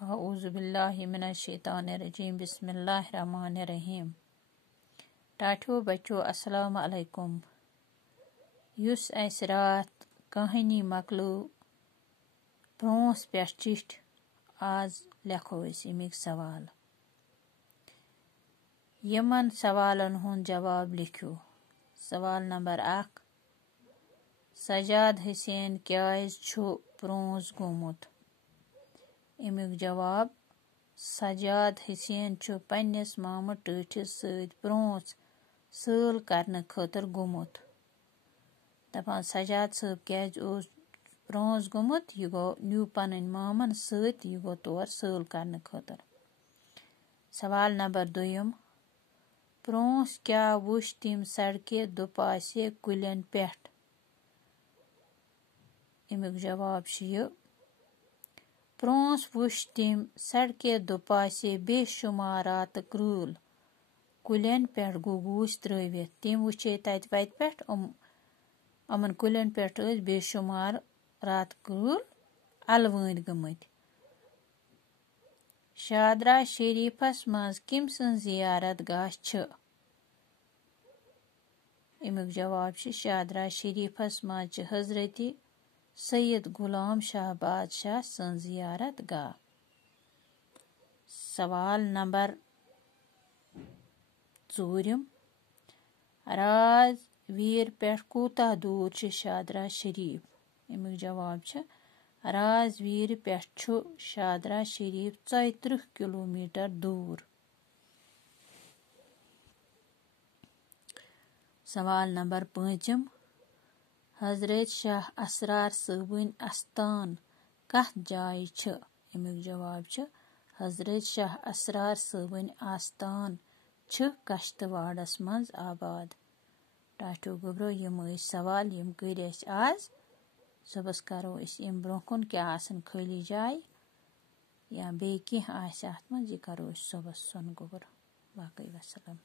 औज़ु बिल्लाहि मिनश शैतानिर रजीम बिस्मिल्लाहिर रहमानिर रहीम। टाठियो बच्चों अस्सलाम अलैकुम। युस अस रात कहानी मकलो ब्रोंस पे चिट्ठ आज लेखो अस अमिक सवाल। यमन सवालन हुंद जवाब लिखियो। सवाल नंबर 1, सजाद हुसैन क्याज छु ब्रोंस गोमुत। अमिक जवाब, सजाद हुसैन छु पन्निस मामू टठिस सत ब्रोंस साल करने खतर गोमुत। दपान सजाद साहब क्याज ओस ब्रोंस गोमुत, यह गो न्यू पन्न मामन सत, यह गो तौर साल करने खतर। सवाल नंबर 2, ब्रोंस क्या वुश तिम सड़के दुपासे कुलन पेठ। अमिक जवाब यह, ब्रोंस वुश तिम सड़के दुपासे बेशुमारात क्रूल कुलन पेठ गुगूस त्रवित। तिम वुचे तत वत पेठ अमन कुलन पेठ बेशुमार रात क्रूल अलवंद गमत। शादरा शरीफस मज किम सन जियारत गाह छ। अमिक जवाब शादरा शरीफस मज हजरत सैयद गुलाम शाह बादशाह सन जियारत गाह। सवाल नंबर 4, राजवीर पेठ कूता दूर छ शादरा शरीफ। अमिक जवाब राजवीर पेठ छु शादरा शरीफ 34 किलोमीटर दूर। सवाल नंबर 5, हजरत शाह असरार सबन आस्थान कथ जाय छ। अमिक जवाब हजरत शाह असरार सबन आस्थान छ कश्तवाड़स मज आबाद। टाठियो गोब्रो यम सवाल यम कर आज। सुबस करो यम ब्रोह कुन क्या आसन खाली जाय या बे कह आस अत मज यह करो सुबस सुन गोबर। बाकी वसलम।